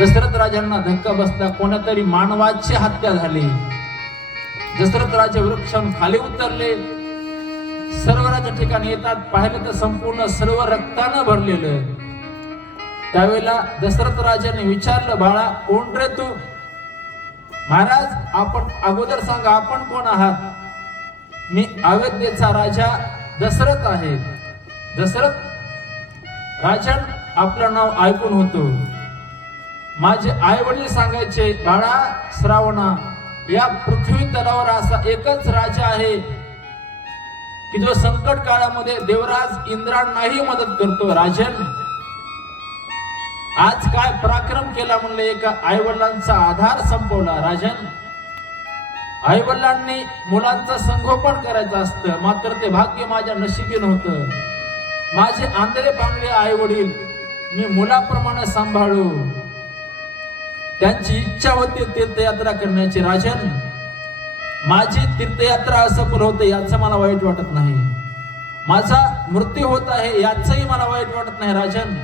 दशरथ राजांना धक्का बसला कोणातरी मानवाची हत्या झाली. दशरथ राजे वृक्षाहून खाली उतरले. सरोवराच्या ठिकाणी येतात पाहिलं तर संपूर्ण सर्व रक्तानं भरलेलं. त्यावेळेला दशरथ राजाने विचारलं बाळा कोण रे तू? महाराज आपण अगोदर सांगा आपण कोण आहात? मी अयोध्येचा राजा दशरथ आहे. दशरथ राजन आपलं नाव ऐकून होतो. माझे आई वडील सांगायचे बाळा श्रावणा या पृथ्वी तलावर असा एकच राजा आहे की जो संकट काळामध्ये देवराज इंद्रांनाही मदत करतो. राजन आज काय पराक्रम केला म्हणले एका आईवडिलांचा आधार संपवला. राजन आईवडिलांनी मुलांचं संगोपन करायचं असतं मात्र ते भाग्य माझ्या नशिबी नव्हतं. माझे आंधळे पांगळे आई वडील मी मुलाप्रमाणे सांभाळू. त्यांची इच्छा होती तीर्थयात्रा करण्याची राजन माझी तीर्थयात्रा असफल होते याचं मला वाईट वाटत नाही. माझा मृत्यू होत आहे याचंही मला वाईट वाटत नाही राजन.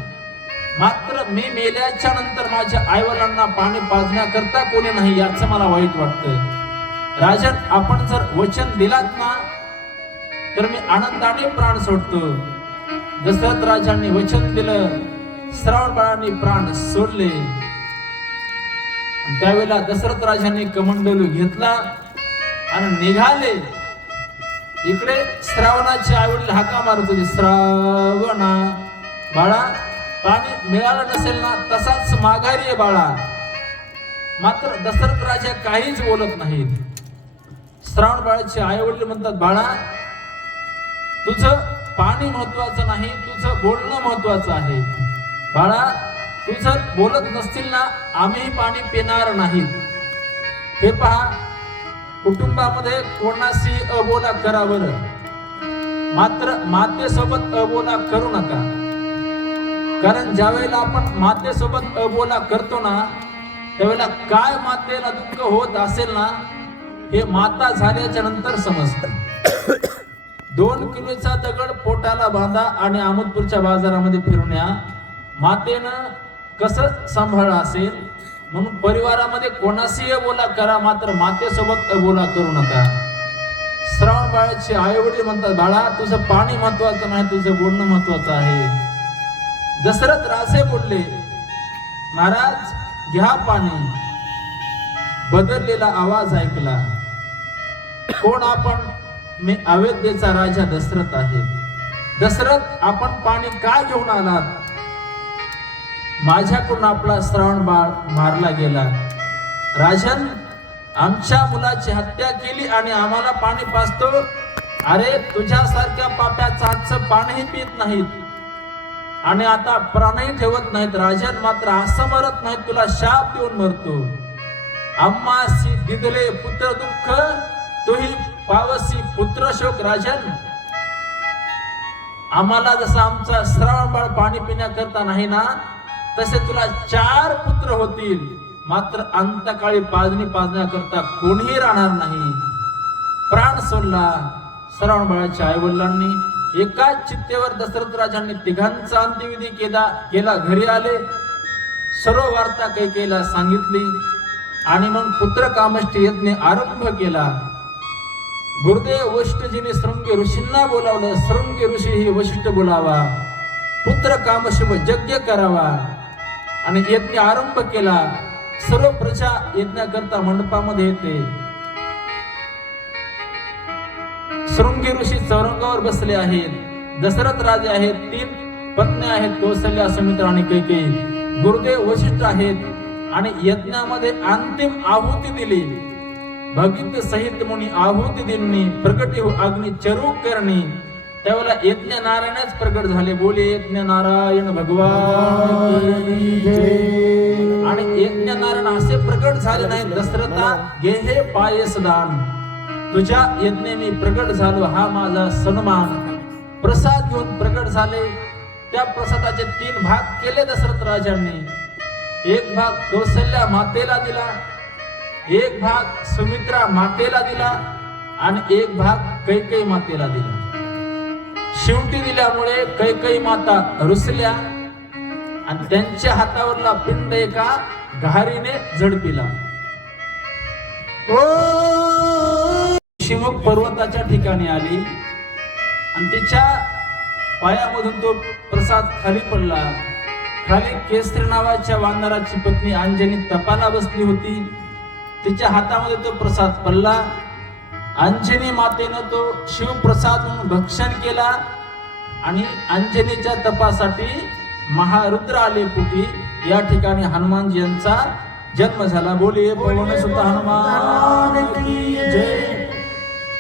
मात्र मी मेल्याच्या नंतर माझ्या आईवडिलांना पाणी पाजण्याकरता कोणी नाही याचं मला वाईट वाटतं राजन आपण जर वचन दिलात ना तर मी आनंदाने प्राण सोडतो. दशरथ राजांनी वचन दिलं श्रावण बाळांनी प्राण सोडले. त्यावेळेला दशरथ राजांनी कमंडलू घेतला आणि निघाले. इकडे श्रावणाचे आईवडील हाका मारत होते. श्रावणा बाळा पाणी मिळालं नसेल ना तसाच माघारी आहे बाळा. मात्र दशरथ राजा काहीच बोलत नाहीत. श्रावण बाळाचे आई वडील म्हणतात बाळा तुझं पाणी महत्वाचं नाही तुझं बोलणं महत्वाचं आहे. बाळा तू जर बोलत नसतील ना आम्ही पाणी पिणार नाहीत हे पहा कुटुंबामध्ये कोणाशी अबोला करा बरं मात्र मातेसोबत अबोला करू नका. कारण ज्या वेळेला आपण मातेसोबत अबोला करतो ना त्यावेळेला काय मातेला दुःख होत असेल ना हे माता झाल्याच्यानंतर समजत. दोन किलोचा दगड पोटाला बांधा आणि अहमदपूरच्या बाजारामध्ये फिरून या. मातेनं कसं सांभाळ असेल? म्हणून परिवारामध्ये कोणाशीही बोला करा मात्र मातेसोबत बोला करू नका. श्रावण बाळाचे आई वडील म्हणतात बाळा तुझं पाणी महत्वाचं नाही तुझं बोलणं महत्वाचं आहे. दशरथ राजे बोलले महाराज घ्या पाणी. बदललेला आवाज ऐकला कोण आपण? मी अयोध्येचा राजा दशरथ आहे. दशरथ आपण पाणी काय घेऊन आलात? माझ्याकडून आपला श्रावण बाळ मारला गेला. राजन आमच्या मुलाची हत्या केली आणि आम्हाला पाणी पाजतो. अरे तुझ्यासारख्या पाप्या चाचचं पाणीही पित नाहीत. आणि आता प्राणही ठेवत नाहीत. राजन मात्र असं मरत नाहीत तुला शाप देऊन मरतो. आम्हासी दिदले पुत्र दुःख तोही पावसी पुत्र शोक राजन. आम्हाला जसं आमचा श्रावण बाळ पाणी पिण्याकरता नाही ना तसे तुला चार पुत्र होतील. मात्र अंतकाळी पाजणी पाजण्याकरता कोणीही राहणार नाही. प्राण सोडला श्रावण बाळाच्या आई वडिलांनी एकाच चित्तेवर दशरथ राजांनी तिघांचा अंत्यविधी केला केला घरी आले. सर्व वार्ता कैकेला सांगितली. आणि मग पुत्र कामष्टी यज्ञ आरंभ केला. गुरुदेव वशिष्ठजीने शृंगी ऋषींना बोलावलं. शृंगी ऋषी ही वशिष्ठ बोलावा. पुत्र कामशिव यज्ञ करावा. आणि यज्ञ आरंभ केला. सर्व प्रजा यज्ञाकरता मंडपामध्ये येते. शृंगी ऋषी चौरंगावर बसले आहेत. दशरथ राजे आहेत तीन पत्नी आहेत कौशल्या सुमित्रा आणि कैकेयी. गुरुदेव वशिष्ठ आहेत आणि यज्ञामध्ये अंतिम आहुती दिली. भगित सहित मुनी आहुती दिनी प्रकटी अग्नि अग्नी चरू करणी. त्यावेळेला यज्ञ नारायणच प्रगट झाले. बोले यज्ञ नारायण भगवान. आणि यज्ञ नारायण असे प्रगट झाले नाही. दशरथा गेहे पायस दान तुझ्या यज्ञेने प्रगट झालो हा माझा सन्मान. प्रसाद घेऊन प्रगट झाले. त्या प्रसादाचे तीन भाग केले दशरथ राजांनी. एक भाग कौशल्या मातेला दिला. एक भाग सुमित्रा मातेला दिला. आणि एक भाग कैकई मातेला दिला. शेवटी दिल्यामुळे कैकई माता रुसल्या आणि त्यांच्या हातावरला पिंड एका घारीने झडपिला. शिमुख पर्वताच्या ठिकाणी आली आणि तिच्या पायामधून तो प्रसाद खाली पडला. खाली केसरी नावाच्या वानराची पत्नी अंजनी तपाला बसली होती. तिच्या हातामध्ये तो प्रसाद पडला. अंजनी मातेनं तो शिवप्रसाद म्हणून भक्षण केला आणि अंजनीच्या तपासाठी महारुद्र आले पुटी या ठिकाणी हनुमानजी यांचा जन्म झाला. बोलिये पवन सुत हनुमान. की जय.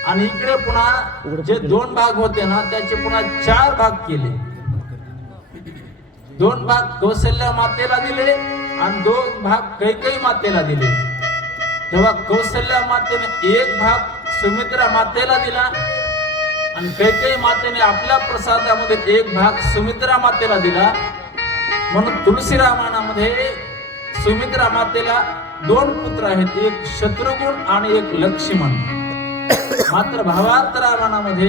आणि इकडे पुन्हा जे दोन भाग होते ना त्याचे पुन्हा चार भाग केले. दोन भाग कौशल्या मातेला दिले आणि दोन भाग कैकई मातेला दिले. तेव्हा कौशल्या मातेने एक भाग सुमित्रा मातेला दिला आणि कैकेयी मातेने आपल्या प्रसादामध्ये एक भाग सुमित्रा मातेला दिला. म्हणून तुलसी रामायणामध्ये सुमित्रा मातेला दोन पुत्र आहेत एक शत्रुगुण आणि एक लक्ष्मण. मात्र भावार्थ रामायणामध्ये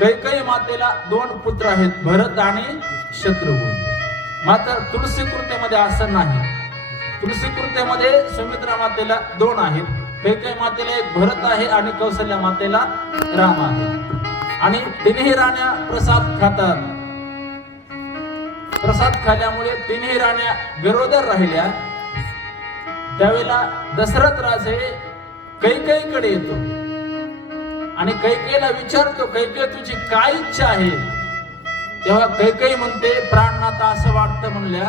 कैकई मातेला दोन पुत्र आहेत भरत आणि शत्रुगुण मात्र तुलसी कृतेमध्ये असं नाही. तुलसी कृतेमध्ये सुमित्रा मातेला दोन आहेत. कैकई मातेला एक भरत आहे आणि कौशल्या मातेला राम आहे. आणि तिन्ही राण्या प्रसाद खातात. प्रसाद खाल्यामुळे तिन्ही राण्या गरोदर राहिल्या. त्यावेळेला दशरथ राजे कडे येतो. आणि कैकेला विचारतो कैकेयी तुझी काय इच्छा आहे? तेव्हा कैकई म्हणते प्राणनाथ असं वाटतं म्हणल्या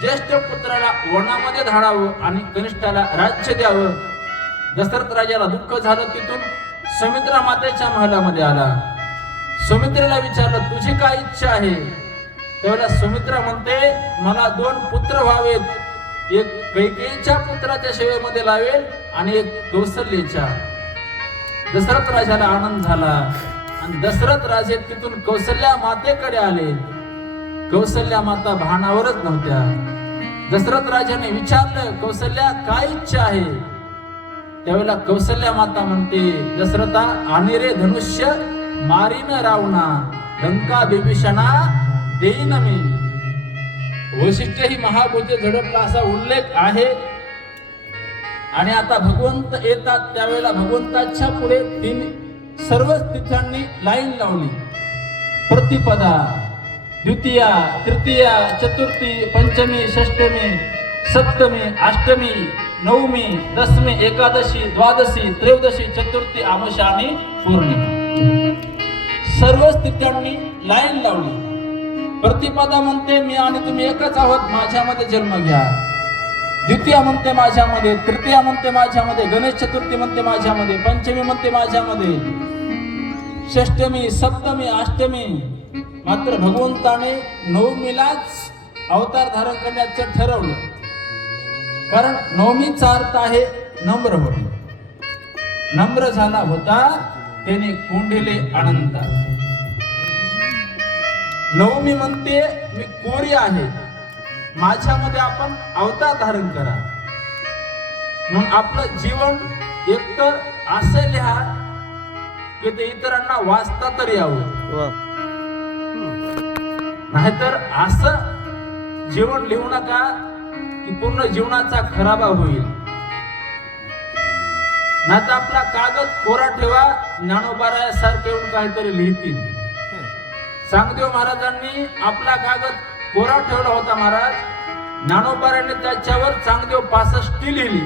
ज्येष्ठ पुत्राला वनामध्ये धाडावं आणि कनिष्ठाला राज्य द्यावं. दशरथ राजाला दुःख झालं तिथून सुमित्रा मातेच्या महालामध्ये आला. सुमित्रेला विचारलं तुझी काय इच्छा आहे? त्यावेळेला सुमित्रा म्हणते मला दोन पुत्र व्हावेत. एक कैकेयीच्या पुत्राच्या सेवेमध्ये लावेल आणि एक कौसल्येच्या. दशरथ राजाला आनंद झाला आणि दशरथ राजे तिथून कौशल्या मातेकडे आले. कौशल्या माता भानावरच नव्हत्या. दशरथ राजाने विचारलं कौशल्या काय इच्छा आहे? त्यावेळेला कौशल्या माता म्हणते दशरथा आणि रे धनुष्य मारीन रावणा लंका बिभीषणा देईन मी. वैशिष्ट्य ही महाभूते झडपला असा उल्लेख आहे. आणि आता भगवंत येतात त्यावेळेला भगवंताच्या पुढे तीन सर्व तिथ्यांनी लाईन लावली. प्रतिपदा द्वितीया तृतीया चतुर्थी पंचमी षष्टमी सप्तमी अष्टमी नवमी दशमी एकादशी द्वादशी त्रयोदशी चतुर्थी आमोशा आणि पौर्णिमा. सर्व स्थित्यांनी लाईन लावली. प्रतिपदा म्हणते मी आणि तुम्ही एकच आहोत माझ्यामध्ये जन्म घ्या. द्वितीय म्हणते माझ्यामध्ये. तृतीय म्हणते माझ्यामध्ये. गणेश चतुर्थी म्हणते माझ्यामध्ये. पंचमी म्हणते माझ्यामध्ये. षष्टमी सप्तमी अष्टमी. मात्र भगवंताने नवमीलाच अवतार धारण करण्याचं ठरवलं. कारण नवमीचा अर्थ आहे नम्र होणे नम्र झाला होता त्याने कोंडिले अनंत नवमी म्हणते मी कोरी आहे. माझ्यामध्ये आपण अवतार धारण करा. मग आपलं जीवन एकतर असं लिहा की ते इतरांना वाचता तर यावं. नाहीतर असं जीवन लिहू नका की पूर्ण जीवनाचा खराबा होईल. नाहीतर आपला कागद कोरा ठेवा ज्ञानोबारायासारखे येऊन काहीतरी लिहितील. सांगदेव महाराजांनी आपला कागद कोरा ठेवला होता महाराज. ज्ञानोबाराने त्याच्यावर चांगदेव पासष्टी लिहिली.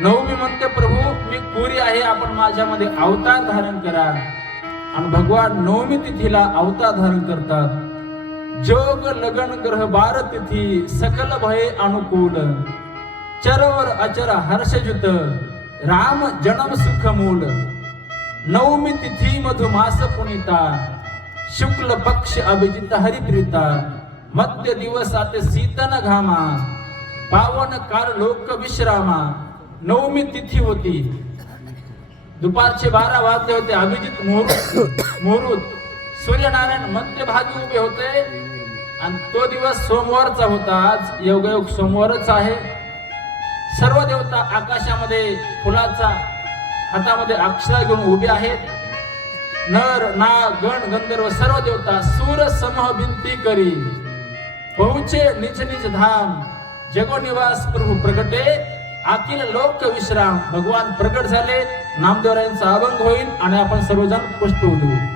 नवमी म्हणते प्रभू मी कोरी आहे आपण माझ्यामध्ये अवतार धारण करा. आणि भगवान नवमी तिथीला अवतार धारण करतात. जोग लगन ग्रह बार तिथी सकल भये अनुकूल। चरवर अचर हर्षजुत राम जनम सुख मूल। नवमी तिथी मधुमास पुनिता शुक्ल पक्ष अभिजित हरिप्रीता। मध्य दिवसात सीतन घामा पावन कार लोक विश्रामा। नवमी तिथी होती। दुपारचे बारा वाजले होते अभिजित मुहूर्त मुहूर्त. सूर्यनारायण मध्यभागी उभे होते. आणि तो दिवस सोमवारचा होता आज योगायोग सोमवारच आहे. सर्व देवता आकाशामध्ये फुलाचा हातामध्ये अक्षरा घेऊन उभे आहेत. नर नाग गण गंधर्व सर्व देवता सूर समह भिंती करी. पहुचे निज निज धाम. जगो निवास प्रभू प्रगटे आखिल लोक विश्राम. भगवान प्रगट झाले. नामदेवरायांचा अभंग होईल आणि आपण सर्वजण पुष्प उधळू.